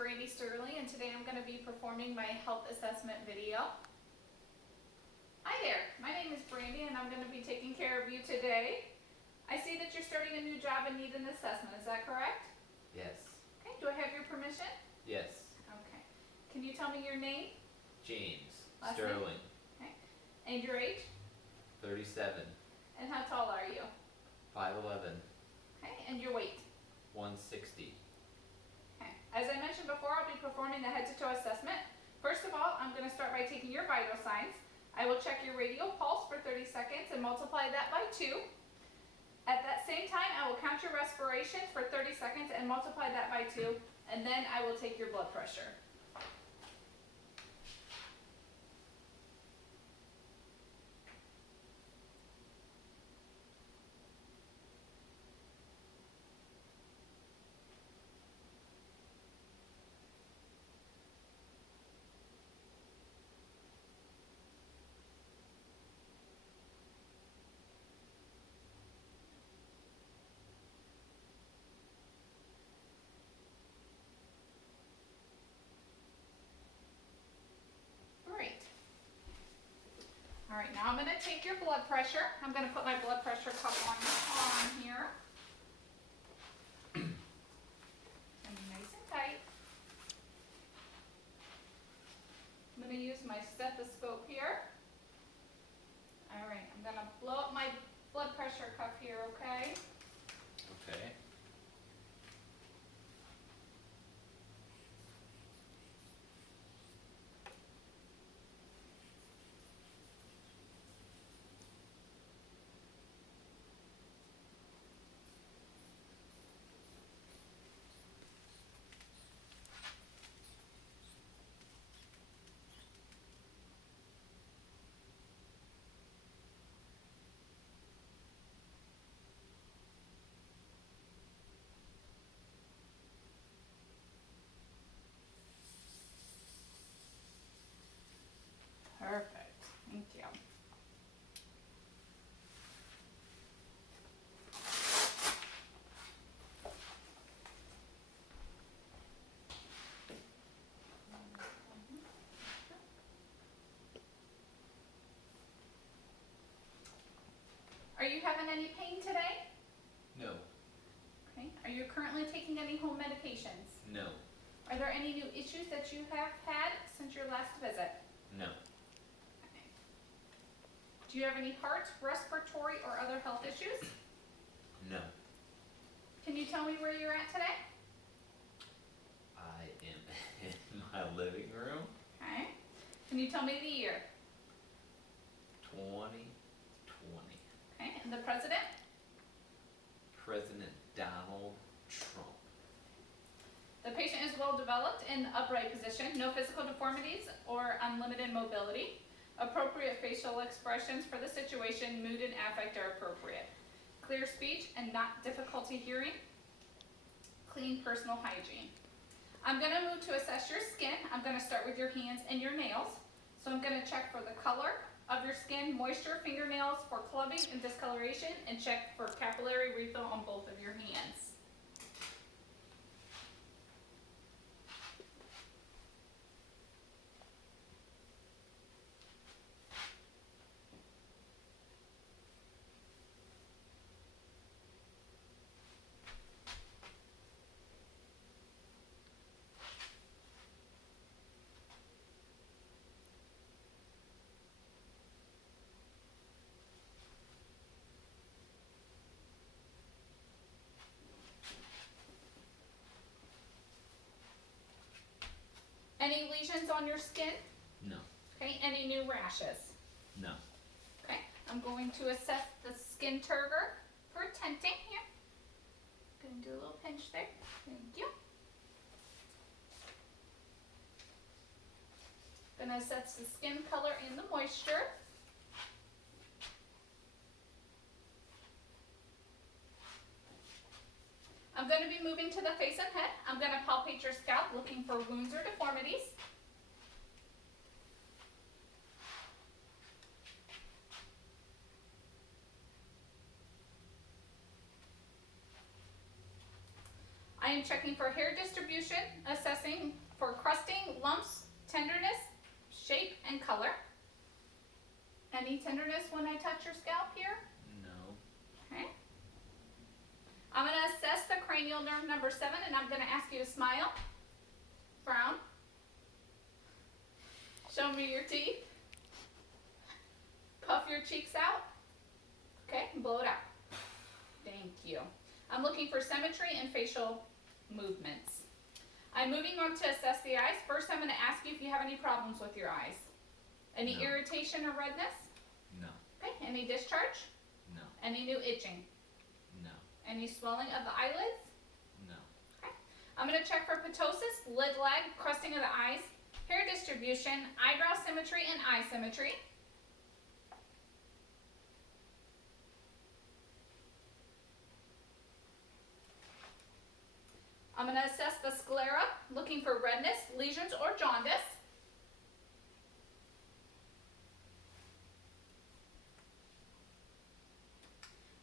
Brandy Sterling, and today I'm going to be performing my health assessment video. Hi there, my name is Brandy and I'm going to be taking care of you today. I see that you're starting a new job and need an assessment, is that correct? Yes. Okay, do I have your permission? Yes. Okay. Can you tell me your name? James Last Sterling, name? Okay. And your age? 37, And how tall are you? 5'11", Okay, and your weight? 160. Okay. As I mentioned before, I'll be performing the head-to-toe assessment. First of all, I'm going to start by taking your vital signs. I will check your radial pulse for 30 seconds and multiply that by 2. At that same time, I will count your respiration for 30 seconds and multiply that by 2, and then I will take your blood pressure. Great. All right, now I'm going to take your blood pressure. I'm going to put my blood pressure cuff on your arm here. And nice and tight. I'm going to use my stethoscope here. All right, I'm going to blow up my blood pressure cuff here, okay? Okay. Perfect, thank you. Are you having any pain today? No. Okay. Are you currently taking any home medications? No. Are there any new issues that you have had since your last visit? No. Okay. Do you have any heart, respiratory, or other health issues? No. Can you tell me where you're at today? I am in my living room. Okay. Can you tell me the year? 2020. Okay. And the president? President Donald Trump. The patient is well developed in the upright position, no physical deformities or unlimited mobility. Appropriate facial expressions for the situation, mood and affect are appropriate. Clear speech and not difficulty hearing. Clean personal hygiene. I'm going to move to assess your skin. I'm going to start with your hands and your nails. So I'm going to check for the color of your skin, moisture, fingernails for clubbing and discoloration, and check for capillary refill on both of your hands. Any lesions on your skin? No. Okay, any new rashes? No. Okay, I'm going to assess the skin turgor for tenting here. Gonna do a little pinch there. Thank you. Gonna assess the skin color and the moisture. I'm going to be moving to the face and head. I'm going to palpate your scalp looking for wounds or deformities. I I am checking for hair distribution, assessing for crusting, lumps, tenderness, shape, and color. Any tenderness when I touch your scalp here? No. Okay. I'm going to assess the cranial nerve number 7, and I'm going to ask you to smile, frown, show me your teeth, puff your cheeks out, okay, and blow it out. Thank you. I'm looking for symmetry and facial movements. I'm moving on to assess the eyes. First, I'm going to ask you if you have any problems with your eyes. Any No. irritation or redness? No. Okay. Any discharge? No. Any new itching? No. Any swelling of the eyelids? No. Okay. I'm going to check for ptosis, lid lag, crusting of the eyes, hair distribution, eyebrow symmetry, and eye symmetry. I'm going to assess the sclera, looking for redness, lesions, or jaundice.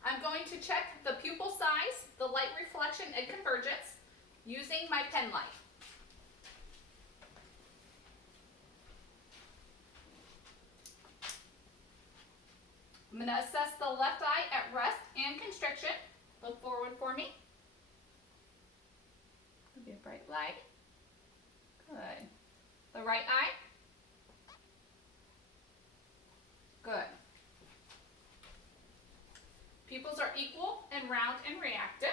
I'm going to check the pupil size, the light reflection, and convergence using my pen light. I'm going to assess the left eye at rest and constriction. Look forward for me. Could be a bright light. Good. The right eye. Good. Pupils are equal and round and reactive.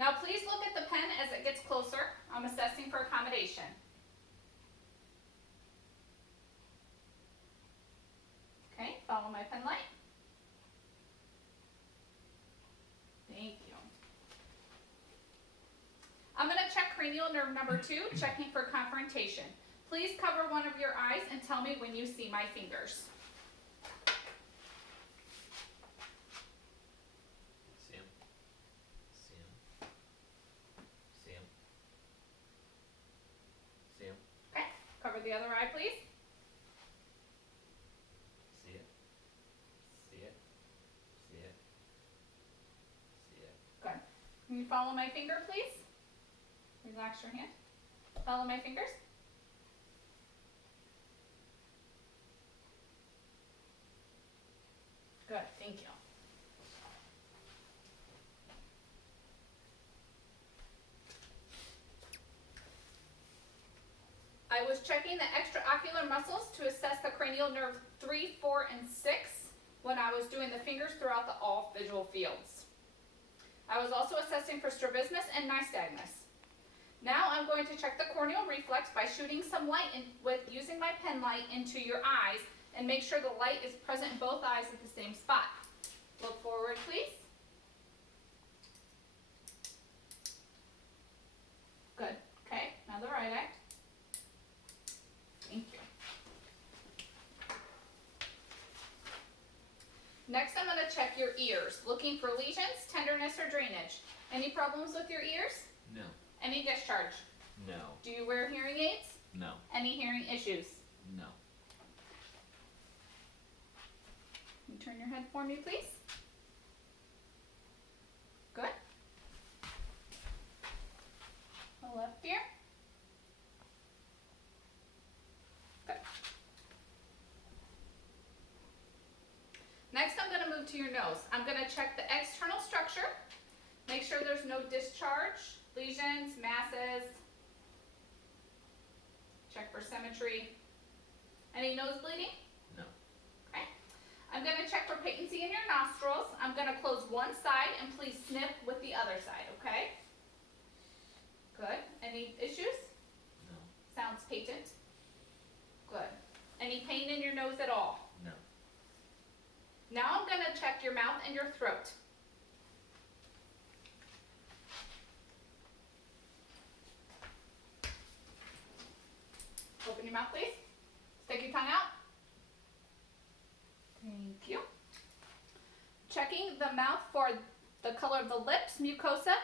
Now please look at the pen as it gets closer. I'm assessing for accommodation. Okay, follow my pen light. Thank you. I'm going to check cranial nerve number 2, checking for confrontation. Please cover one of your eyes and tell me when you see my fingers. See him. See him. See him. See him. Okay, cover the other eye, please. See it. See it. See it. See it. Good. Can you follow my finger, please? Relax your hand. Follow my fingers. Good, thank you. I was checking the extraocular muscles to assess the cranial nerve 3, 4, and 6 when I was doing the fingers throughout the all visual fields. I was also assessing for strabismus and nystagmus. Now I'm going to check the corneal reflex by shooting some light using my pen light into your eyes and make sure the light is present in both eyes at the same spot. Look forward, please. Good. Okay, now the right eye. Thank you. Next, I'm going to check your ears, looking for lesions, tenderness, or drainage. Any problems with your ears? No. Any discharge? No. Do you wear hearing aids? No. Any hearing issues? No. Can you turn your head for me, please? Good. The left ear. Good. Next, I'm going to move to your nose. I'm going to check the external structure. Make sure there's no discharge, lesions, masses. Check for symmetry. Any nose bleeding? No. Okay. I'm going to check for patency in your nostrils. I'm going to close one side and please sniff with the other side, okay? Good. Any issues? No. Sounds patent. Good. Any pain in your nose at all? No. Now I'm going to check your mouth and your throat. Open your mouth, please. Stick your tongue out. Thank you. Checking the mouth for the color of the lips, mucosa.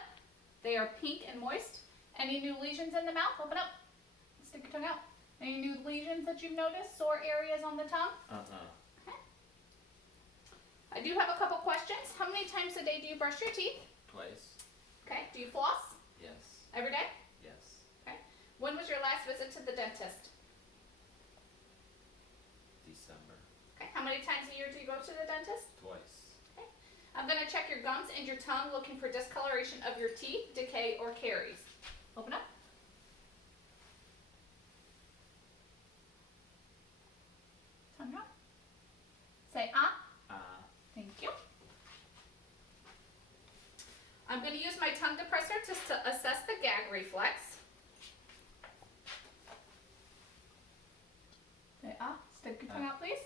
They are pink and moist. Any new lesions in the mouth? Open up. Stick your tongue out. Any new lesions that you've noticed? Sore areas on the tongue? Okay. I do have a couple questions. How many times a day do you brush your teeth? Twice. Okay, do you floss Yes. every day? Yes. Okay. When was your last visit to the dentist? December. Okay, how many times a year do you go to the dentist? Twice. Okay. I'm going to check your gums and your tongue looking for discoloration of your teeth, decay, or caries. Open up. Tongue out. Say ah. Thank you. I'm going to use my tongue depressor to assess the gag reflex. Say ah. Stick your tongue out, please.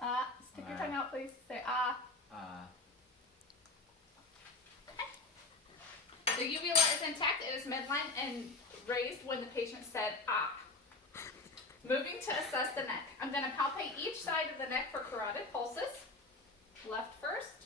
Ah. Stick your tongue out, please. Say ah. The uvula is intact. It is midline and raised when the patient said ah. Moving to assess the neck. I'm going to palpate each side of the neck for carotid pulses. Left first.